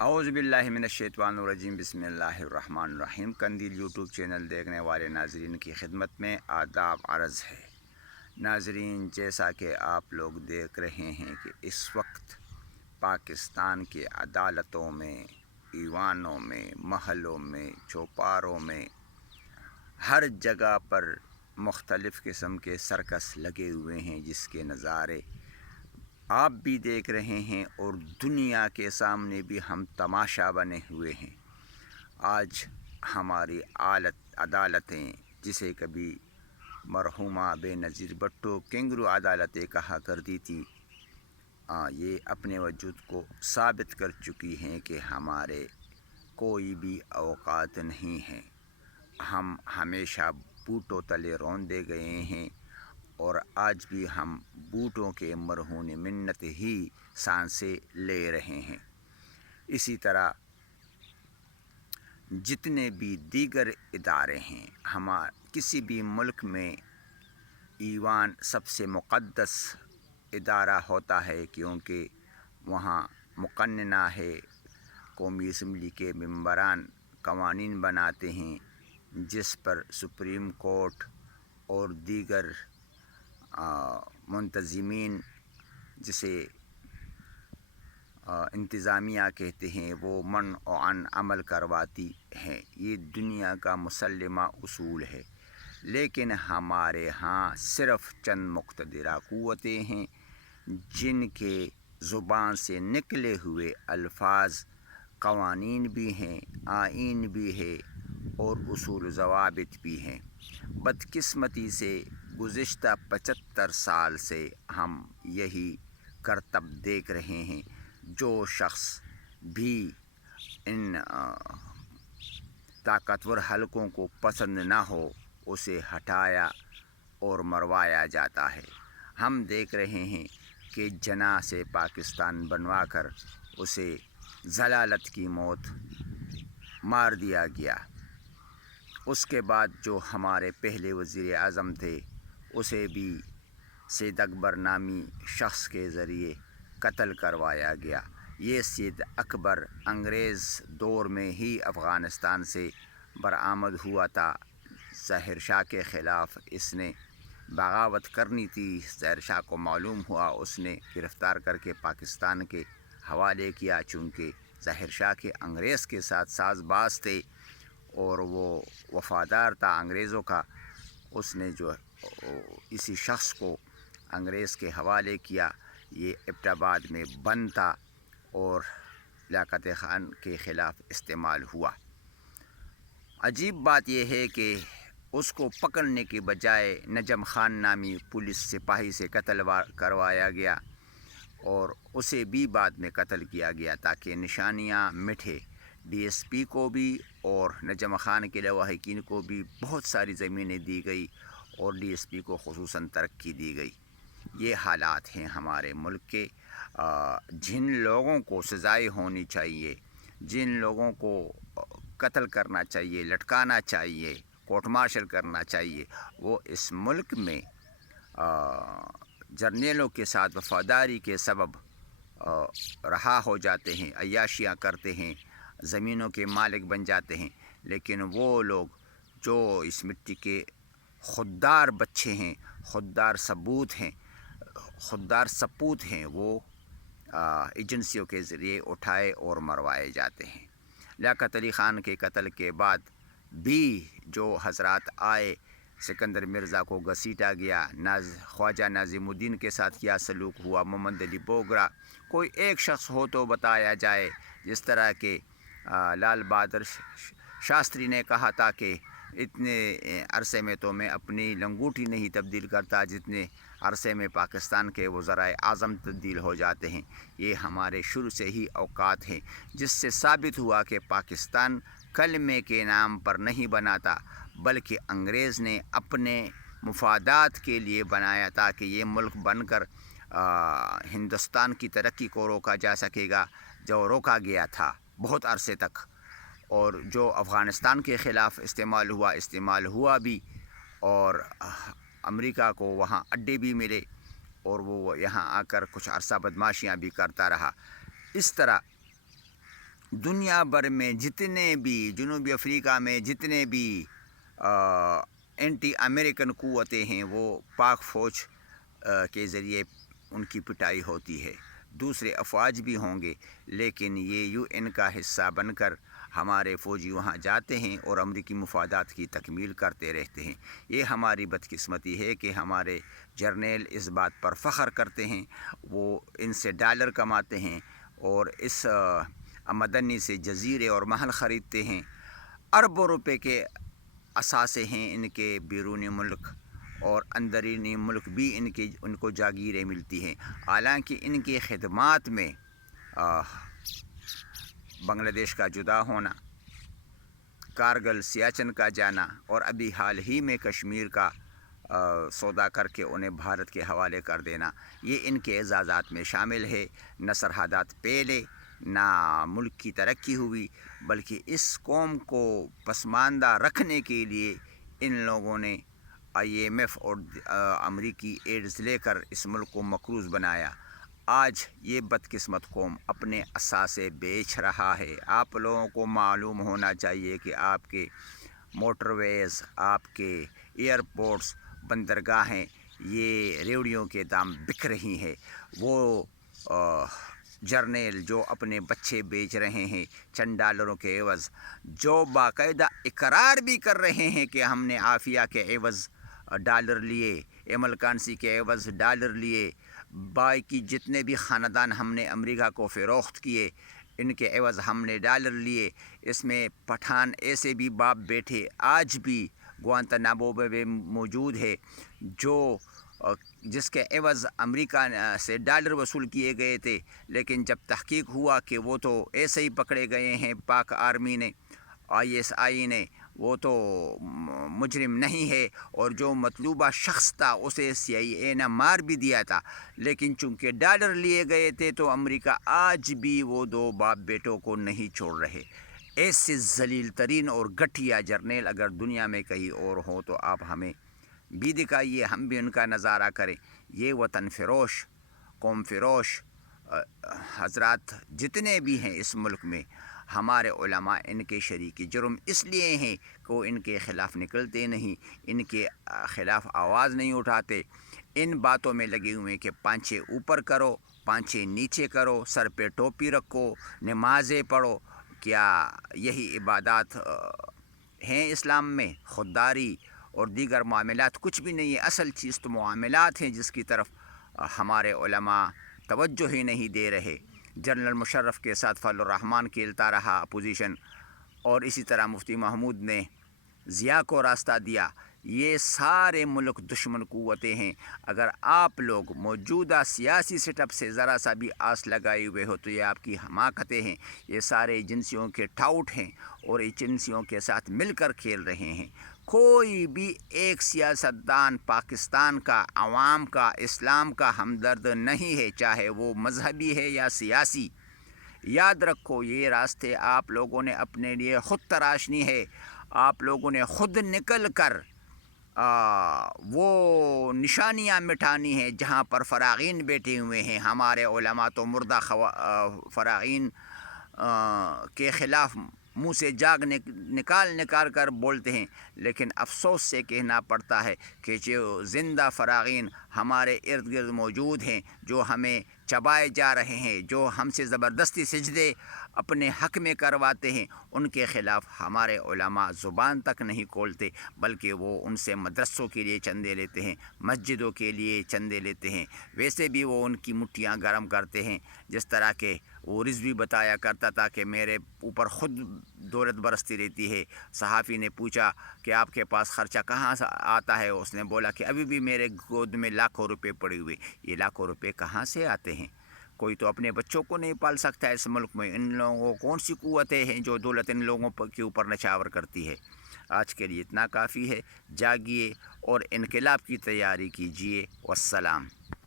اعوذ باللہ من الشیطان الرجیم بسم اللہ الرحمن الرحیم۔ قندیل یوٹیوب چینل دیکھنے والے ناظرین کی خدمت میں آداب عرض ہے۔ ناظرین، جیسا کہ آپ لوگ دیکھ رہے ہیں کہ اس وقت پاکستان کے عدالتوں میں، ایوانوں میں، محلوں میں، چوپاروں میں، ہر جگہ پر مختلف قسم کے سرکس لگے ہوئے ہیں، جس کے نظارے آپ بھی دیکھ رہے ہیں اور دنیا کے سامنے بھی ہم تماشا بنے ہوئے ہیں۔ آج ہماری عدالتیں، جسے کبھی مرحومہ بے نظیر بھٹو کنگرو عدالتیں کہا کرتی تھی، یہ اپنے وجود کو ثابت کر چکی ہیں کہ ہمارے کوئی بھی اوقات نہیں ہیں۔ ہم ہمیشہ بوٹوں تلے روندے گئے ہیں اور آج بھی ہم بوٹوں کے مرہون منت ہی سانسیں لے رہے ہیں۔ اسی طرح جتنے بھی دیگر ادارے ہیں، کسی بھی ملک میں ایوان سب سے مقدس ادارہ ہوتا ہے، کیونکہ وہاں مقننہ ہے، قومی اسمبلی کے ممبران قوانین بناتے ہیں، جس پر سپریم کورٹ اور دیگر منتظمین، جسے انتظامیہ کہتے ہیں، وہ من و عن عمل کرواتی ہیں۔ یہ دنیا کا مسلمہ اصول ہے، لیکن ہمارے ہاں صرف چند مقتدرہ قوتیں ہیں، جن کے زبان سے نکلے ہوئے الفاظ قوانین بھی ہیں، آئین بھی ہے اور اصول و ضوابط بھی ہیں۔ بدقسمتی سے گزشتہ 75 سال سے ہم یہی کرتب دیکھ رہے ہیں۔ جو شخص بھی ان طاقتور حلقوں کو پسند نہ ہو، اسے ہٹایا اور مروایا جاتا ہے۔ ہم دیکھ رہے ہیں کہ جناح سے پاکستان بنوا کر اسے ضلالت کی موت مار دیا گیا۔ اس کے بعد جو ہمارے پہلے وزیر اعظم تھے، اسے بھی سید اکبر نامی شخص کے ذریعے قتل کروایا گیا۔ یہ سید اکبر انگریز دور میں ہی افغانستان سے برآمد ہوا تھا۔ ظاہر شاہ کے خلاف اس نے بغاوت کرنی تھی۔ ظاہر شاہ کو معلوم ہوا، اس نے گرفتار کر کے پاکستان کے حوالے کیا۔ چونکہ ظاہر شاہ کے انگریز کے ساتھ ساز باز تھے اور وہ وفادار تھا انگریزوں کا، اس نے جو اسی شخص کو انگریز کے حوالے کیا۔ یہ ایبٹ آباد میں بند تھا اور لیاقت خان کے خلاف استعمال ہوا۔ عجیب بات یہ ہے کہ اس کو پکڑنے کے بجائے نجم خان نامی پولیس سپاہی سے قتل کروایا گیا اور اسے بھی بعد میں قتل کیا گیا تاکہ نشانیاں مٹھے۔ ڈی ایس پی کو بھی اور نجم خان کے لواحقین کو بھی بہت ساری زمینیں دی گئی اور ڈی ایس پی کو خصوصاً ترقی دی گئی۔ یہ حالات ہیں ہمارے ملک کے۔ جن لوگوں کو سزائیں ہونی چاہیے، جن لوگوں کو قتل کرنا چاہیے، لٹکانا چاہیے، کورٹ مارشل کرنا چاہیے، وہ اس ملک میں جرنیلوں کے ساتھ وفاداری کے سبب رہا ہو جاتے ہیں، عیاشیاں کرتے ہیں، زمینوں کے مالک بن جاتے ہیں۔ لیکن وہ لوگ جو اس مٹی کے خوددار بچے ہیں، خوددار سپوت ہیں، وہ ایجنسیوں کے ذریعے اٹھائے اور مروائے جاتے ہیں۔ لیاقت علی خان کے قتل کے بعد بھی جو حضرات آئے، سکندر مرزا کو گھسیٹا گیا، خواجہ ناظم الدین کے ساتھ کیا سلوک ہوا، محمد علی بوگرا، کوئی ایک شخص ہو تو بتایا جائے۔ جس طرح کہ لال بہادر شاستری نے کہا تھا کہ اتنے عرصے میں تو میں اپنی لنگوٹی نہیں تبدیل کرتا جتنے عرصے میں پاکستان کے وزرائے اعظم تبدیل ہو جاتے ہیں۔ یہ ہمارے شروع سے ہی اوقات ہیں، جس سے ثابت ہوا کہ پاکستان کلمے کے نام پر نہیں بنا تھا، بلکہ انگریز نے اپنے مفادات کے لیے بنایا تھا کہ یہ ملک بن کر ہندوستان کی ترقی کو روکا جا سکے گا، جو روکا گیا تھا بہت عرصے تک۔ اور جو افغانستان کے خلاف استعمال ہوا بھی، اور امریکہ کو وہاں اڈے بھی ملے اور وہ یہاں آ کر کچھ عرصہ بدماشیاں بھی کرتا رہا۔ اس طرح دنیا بھر میں جتنے بھی جنوبی افریقہ میں جتنے بھی اینٹی امریکن قوتیں ہیں وہ پاک فوج کے ذریعے ان کی پٹائی ہوتی ہے. دوسرے افواج بھی ہوں گے، لیکن یہ یو این کا حصہ بن کر ہمارے فوجی وہاں جاتے ہیں اور امریکی مفادات کی تکمیل کرتے رہتے ہیں. یہ ہماری بدقسمتی ہے کہ ہمارے جرنیل اس بات پر فخر کرتے ہیں، وہ ان سے ڈالر کماتے ہیں اور اس آمدنی سے جزیرے اور محل خریدتے ہیں. اربوں روپے کے اثاثے ہیں ان کے بیرون ملک، اور اندرونی ملک بھی ان کو جاگیریں ملتی ہیں. حالانکہ ان کی خدمات میں بنگلہ دیش کا جدا ہونا، کارگل سیاچن کا جانا اور ابھی حال ہی میں کشمیر کا سودا کر کے انہیں بھارت کے حوالے کر دینا، یہ ان کے اعزازات میں شامل ہے. نہ سرحدات پیلے، نہ ملک کی ترقی ہوئی، بلکہ اس قوم کو پسماندہ رکھنے کے لیے ان لوگوں نے IMF اور امریکی ایڈز لے کر اس ملک کو مقروض بنایا. آج یہ بدقسمت قوم اپنے اثاثے بیچ رہا ہے. آپ لوگوں کو معلوم ہونا چاہیے کہ آپ کے موٹر ویز، آپ کے ایئرپورٹس، بندرگاہیں، یہ ریوڑیوں کے دام بک رہی ہیں. وہ جرنیل جو اپنے بچے بیچ رہے ہیں چند ڈالروں کے عوض، جو باقاعدہ اقرار بھی کر رہے ہیں کہ ہم نے عافیہ کے عوض ڈالر لیے، ایمرکانسی کے عوض ڈالر لیے، باقی جتنے بھی خاندان ہم نے امریکہ کو فروخت کیے ان کے عوض ہم نے ڈالر لیے. اس میں پٹھان ایسے بھی باپ بیٹھے آج بھی گوانتانامو میں موجود ہے جس کے عوض امریکہ سے ڈالر وصول کیے گئے تھے، لیکن جب تحقیق ہوا کہ وہ تو ایسے ہی پکڑے گئے ہیں، پاک آرمی نے، ISI نے، وہ تو مجرم نہیں ہے، اور جو مطلوبہ شخص تھا اسے CIA نے مار بھی دیا تھا. لیکن چونکہ ڈالر لیے گئے تھے تو امریکہ آج بھی وہ دو باپ بیٹوں کو نہیں چھوڑ رہے. ایسے ذلیل ترین اور گھٹیا جرنیل اگر دنیا میں کہیں اور ہو تو آپ ہمیں بھی دکھائیے، ہم بھی ان کا نظارہ کریں. یہ وطن فروش، قوم فروش حضرات جتنے بھی ہیں اس ملک میں، ہمارے علماء ان کے شریک جرم اس لیے ہیں کہ وہ ان کے خلاف نکلتے نہیں، ان کے خلاف آواز نہیں اٹھاتے. ان باتوں میں لگے ہوئے کہ پانچے اوپر کرو، پانچے نیچے کرو، سر پہ ٹوپی رکھو، نمازیں پڑھو. کیا یہی عبادات ہیں اسلام میں؟ خودداری اور دیگر معاملات کچھ بھی نہیں ہے. اصل چیز تو معاملات ہیں جس کی طرف ہمارے علماء توجہ ہی نہیں دے رہے. جنرل مشرف کے ساتھ فضل الرحمان کھیلتا رہا اپوزیشن، اور اسی طرح مفتی محمود نے ضیاء کو راستہ دیا. یہ سارے ملک دشمن قوتیں ہیں. اگر آپ لوگ موجودہ سیاسی سیٹ اپ سے ذرا سا بھی آس لگائے ہوئے ہو تو یہ آپ کی حماقتیں ہیں. یہ سارے ایجنسیوں کے ٹاؤٹ ہیں اور ایجنسیوں کے ساتھ مل کر کھیل رہے ہیں. کوئی بھی ایک سیاستدان پاکستان کا، عوام کا، اسلام کا ہمدرد نہیں ہے، چاہے وہ مذہبی ہے یا سیاسی. یاد رکھو یہ راستے آپ لوگوں نے اپنے لیے خود تراشنی ہے. آپ لوگوں نے خود نکل کر وہ نشانیاں مٹھانی ہیں جہاں پر فراغین بیٹھے ہوئے ہیں. ہمارے علماء تو مردہ فراغین کے خلاف منہ سے جاگ نکال کر بولتے ہیں، لیکن افسوس سے کہنا پڑتا ہے کہ جو زندہ فراغین ہمارے ارد گرد موجود ہیں، جو ہمیں چبائے جا رہے ہیں، جو ہم سے زبردستی سجدے اپنے حق میں کرواتے ہیں، ان کے خلاف ہمارے علماء زبان تک نہیں کھولتے، بلکہ وہ ان سے مدرسوں کے لیے چندے لیتے ہیں، مسجدوں کے لیے چندے لیتے ہیں. ویسے بھی وہ ان کی مٹھیاں گرم کرتے ہیں. جس طرح کہ وہ رضوی بتایا کرتا تھا کہ میرے اوپر خود دولت برستی رہتی ہے. صحافی نے پوچھا کہ آپ کے پاس خرچہ کہاں سے آتا ہے؟ اس نے بولا کہ ابھی بھی میرے گود میں لاکھوں روپے پڑے ہوئے. یہ لاکھوں روپے کہاں سے آتے ہیں؟ کوئی تو اپنے بچوں کو نہیں پال سکتا اس ملک میں. ان لوگوں کو کون سی قوتیں ہیں جو دولت ان لوگوں کے اوپر نچھاور کرتی ہے؟ آج کے لیے اتنا کافی ہے. جاگیے اور انقلاب کی تیاری کیجیے. والسلام.